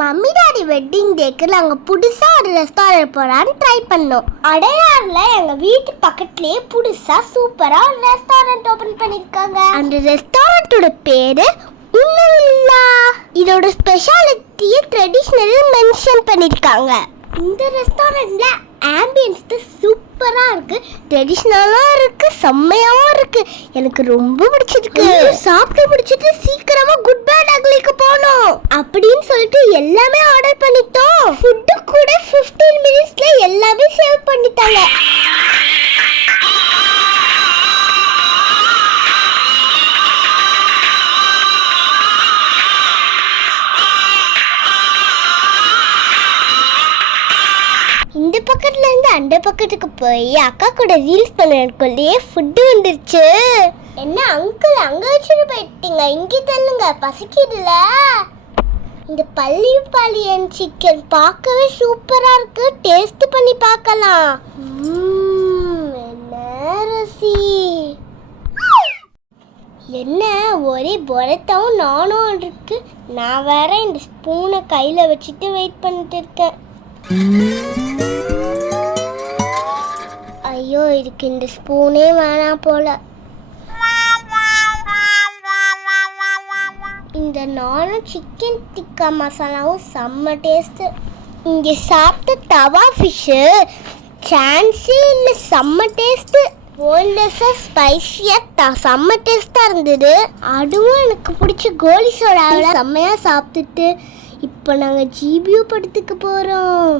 Mummy daddy wedding டேக்கு நாங்க புதுசா ஒரு ரெஸ்டாரண்ட் போறான்னு ட்ரை பண்ணோம். அடையாறுல எங்க வீட்டு பக்கத்துலயே புதுசா சூப்பரா ஒரு ரெஸ்டாரண்ட் ஓபன் பண்ணிருக்காங்க. அந்த ரெஸ்டாரண்டோட பேரு உன்னுல்லா. இதோட ஸ்பெஷாலிட்டியை ட்ரெடிஷனல் மென்ஷன் பண்ணிருக்காங்க. இந்த ரெஸ்டாரண்ட்ல ஆம்பியன்ஸ் சூப்பரா இருக்கு, ட்ரெடிஷனலாவும் இருக்கு, செம்மையாவும் இருக்கு. எனக்கு ரொம்ப பிடிச்சிருக்கு. சாப்பிட்டு முடிச்சிட்டு சீக்கிரமா குட் பேட் அக்லிக்கு போனோம் அப்படின்னு சொல்லிட்டு எல்லாமே ஆர்டர் பண்ணிட்டோம். ஃபுட்டு கூட 15 மினிட்ஸ்ல எல்லாமே சேவ் பண்ணிட்டாங்க. இந்த பக்கத்துல இருந்து அந்த பக்கத்துக்கு போய் அக்கா கூட ரீல்ஸ் பண்ணுறதுக்குள்ளேயே ஃபுட்டு வந்துருச்சு. என்ன அங்கிள் அங்க வச்சுட்டு போயிட்டீங்க, இங்கே தள்ளுங்க, பசிக்குதுல. இந்த பள்ளிப்பாளையம் சிக்கன் பார்க்கவே சூப்பரா இருக்கு, டேஸ்ட் பண்ணி பார்க்கலாம். என்ன ருசி! என்ன ஒரே பொரத்தாவும் நானும் இருக்கு. நான் வேற இந்த ஸ்பூனை கையில வச்சுட்டு வெயிட் பண்ணிட்டு இருக்கேன். ஐயோ, இதுக்கு இந்த ஸ்பூனே வேணாம் போல. இந்த நானும் சிக்கன் டிக்கா மசாலாவும் செம்ம டேஸ்ட். இங்கே சாப்பிட்ட தவா ஃபிஷ்ஷு சான்ஸே இல்லை, செம்ம டேஸ்ட். போன்லெஸ்ஸாக ஸ்பைஸியாக செம்ம டேஸ்ட்டாக இருந்தது. அதுவும் எனக்கு பிடிச்ச கோலி சோடாவில் செம்மையாக சாப்பிட்டுட்டு இப்போ நாங்கள் ஜிபியூ படத்துக்கு போகிறோம்.